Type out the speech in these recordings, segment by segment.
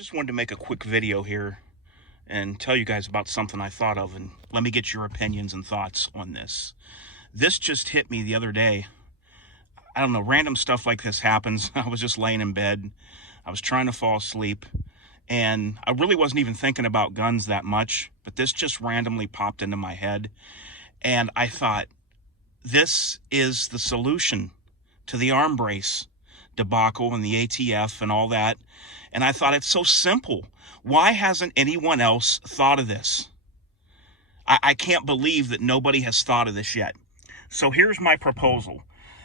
Just wanted to make a quick video here and tell you guys about something I thought of, and let me get your opinions and thoughts on this. This just hit me the other day. I don't know, random stuff like this happens. I was just laying in bed. I was trying to fall asleep, and I really wasn't even thinking about guns that much, but this just randomly popped into my head, and I thought, this is the solution to the arm brace debacle and the ATF and all that. And I thought, it's so simple. Why hasn't anyone else thought of this? I can't believe that nobody has thought of this yet. So here's my proposal.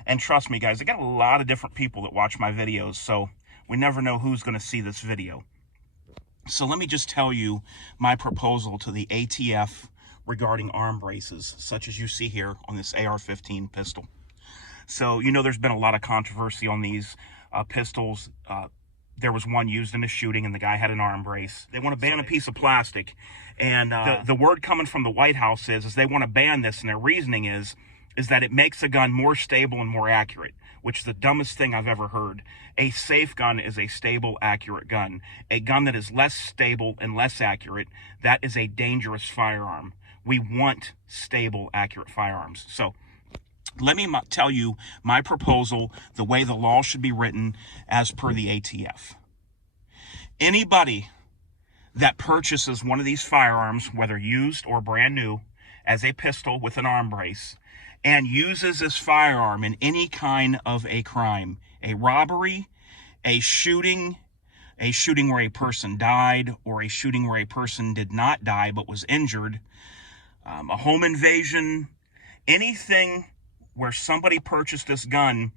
And trust me, guys, I got a lot of different people that watch my videos, so we never know who's going to see this video. So let me just tell you my proposal to the ATF regarding arm braces, such as you see here on this AR-15 pistol. So, you know, there's been a lot of controversy on these pistols. There was one used in a shooting, and the guy had an arm brace. They want to ban a piece of plastic, and the word coming from the White House is they want to ban this, and their reasoning is that it makes a gun more stable and more accurate, which is the dumbest thing I've ever heard. A safe gun is a stable, accurate gun. A gun that is less stable and less accurate, that is a dangerous firearm. We want stable, accurate firearms. So let me tell you my proposal, the way the law should be written as per the ATF. Anybody that purchases one of these firearms, whether used or brand new, as a pistol with an arm brace, and uses this firearm in any kind of a crime, a robbery, a shooting where a person died, or a shooting where a person did not die but was injured, a home invasion, anything where somebody purchased this gun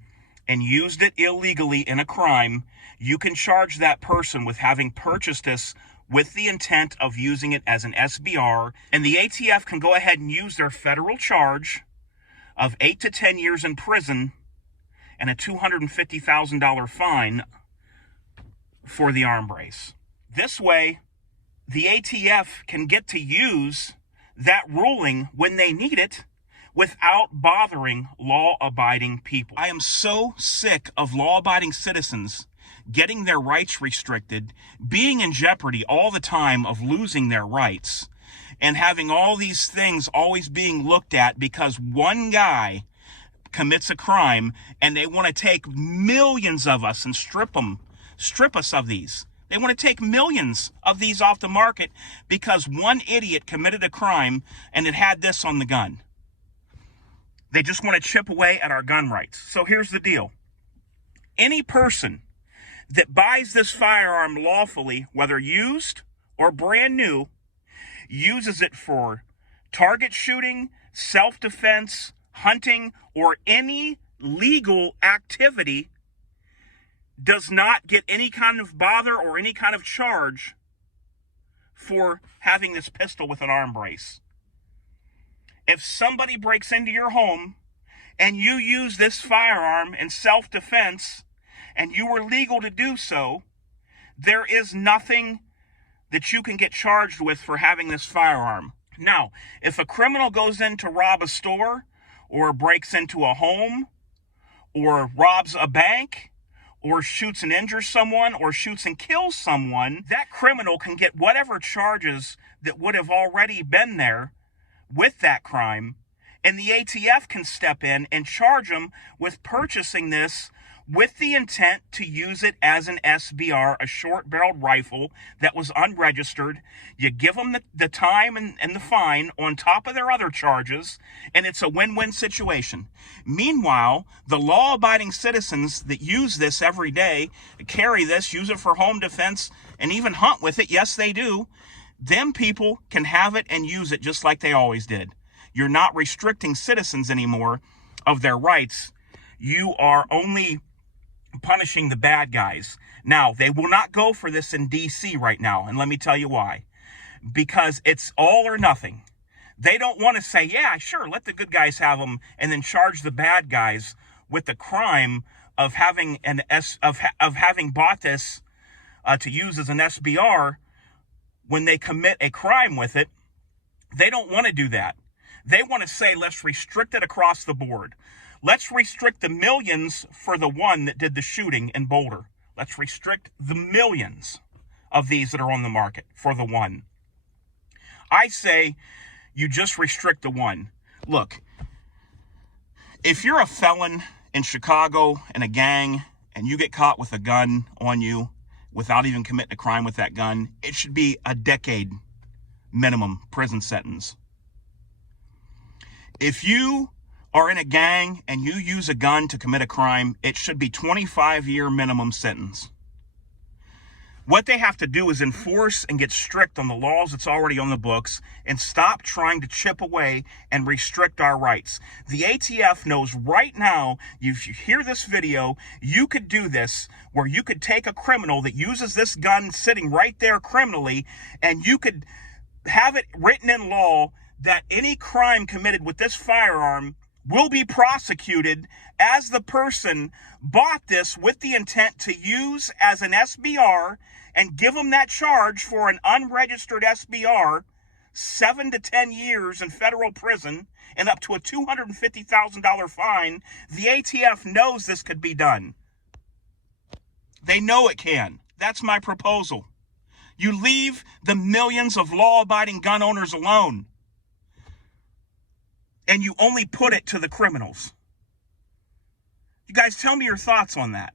and used it illegally in a crime, you can charge that person with having purchased this with the intent of using it as an SBR, and the ATF can go ahead and use their federal charge of 8 to 10 years in prison and a $250,000 fine for the arm brace. This way, the ATF can get to use that ruling when they need it without bothering law-abiding people. I am so sick of law-abiding citizens getting their rights restricted, being in jeopardy all the time of losing their rights, and having all these things always being looked at because one guy commits a crime and they want to take millions of us and strip us of these. They want to take millions of these off the market because one idiot committed a crime and it had this on the gun. They just want to chip away at our gun rights. So here's the deal. Any person that buys this firearm lawfully, whether used or brand new, uses it for target shooting, self-defense, hunting, or any legal activity, does not get any kind of bother or any kind of charge for having this pistol with an arm brace. If somebody breaks into your home and you use this firearm in self-defense and you were legal to do so, there is nothing that you can get charged with for having this firearm. Now, if a criminal goes in to rob a store or breaks into a home or robs a bank or shoots and injures someone or shoots and kills someone, that criminal can get whatever charges that would have already been there with that crime, and the ATF can step in and charge them with purchasing this with the intent to use it as an SBR, a short-barreled rifle that was unregistered. You give them the time and the fine on top of their other charges, and it's a win-win situation. Meanwhile, the law-abiding citizens that use this every day, carry this, use it for home defense, and even hunt with it, yes, they do, them people can have it and use it just like they always did. You're not restricting citizens anymore of their rights. You are only punishing the bad guys. Now, they will not go for this in DC right now, and let me tell you why. Because it's all or nothing. They don't want to say, yeah, sure, let the good guys have them, and then charge the bad guys with the crime of having having bought this to use as an SBR when they commit a crime with it. They don't want to do that. They want to say, let's restrict it across the board. Let's restrict the millions for the one that did the shooting in Boulder. Let's restrict the millions. of these that are on the market for the one. I say you just restrict the one. Look, if you're a felon in Chicago in a gang and you get caught with a gun on you without even committing a crime with that gun, it should be a decade minimum prison sentence. If you are in a gang and you use a gun to commit a crime, it should be 25-year minimum sentence. What they have to do is enforce and get strict on the laws that's already on the books and stop trying to chip away and restrict our rights. The ATF knows right now, if you hear this video, you could do this, where you could take a criminal that uses this gun sitting right there criminally, and you could have it written in law that any crime committed with this firearm will be prosecuted as the person bought this with the intent to use as an SBR, and give them that charge for an unregistered SBR, 7 to 10 years in federal prison and up to a $250,000 fine. The ATF knows this could be done. They know it can. That's my proposal. You leave the millions of law-abiding gun owners alone, and you only put it to the criminals. You guys, tell me your thoughts on that.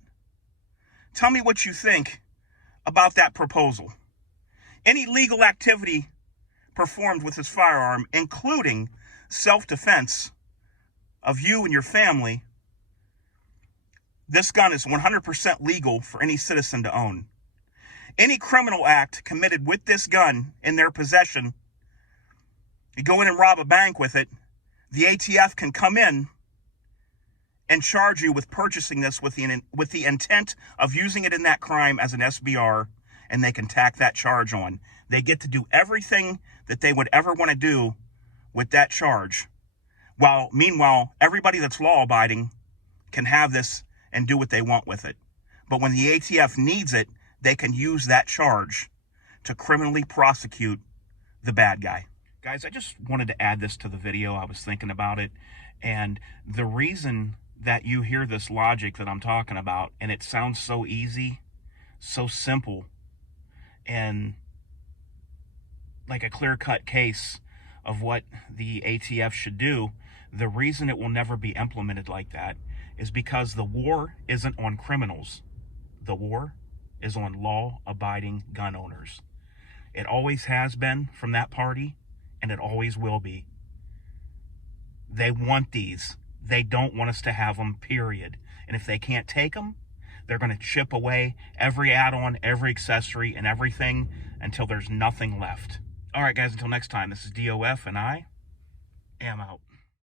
Tell me what you think about that proposal. Any legal activity performed with this firearm, including self-defense of you and your family, this gun is 100% legal for any citizen to own. Any criminal act committed with this gun in their possession, you go in and rob a bank with it, the ATF can come in and charge you with purchasing this with the intent of using it in that crime as an SBR, and they can tack that charge on. They get to do everything that they would ever want to do with that charge. While meanwhile, everybody that's law-abiding can have this and do what they want with it. But when the ATF needs it, they can use that charge to criminally prosecute the bad guy. Guys, I just wanted to add this to the video. I was thinking about it, and the reason that you hear this logic that I'm talking about, and it sounds so easy, so simple, and like a clear-cut case of what the ATF should do, the reason it will never be implemented like that is because the war isn't on criminals. The war is on law-abiding gun owners. It always has been from that party, and it always will be. They want these. They don't want us to have them, period. And if they can't take them, they're going to chip away every add-on, every accessory, and everything until there's nothing left. All right, guys, until next time, this is DOF, and I am out.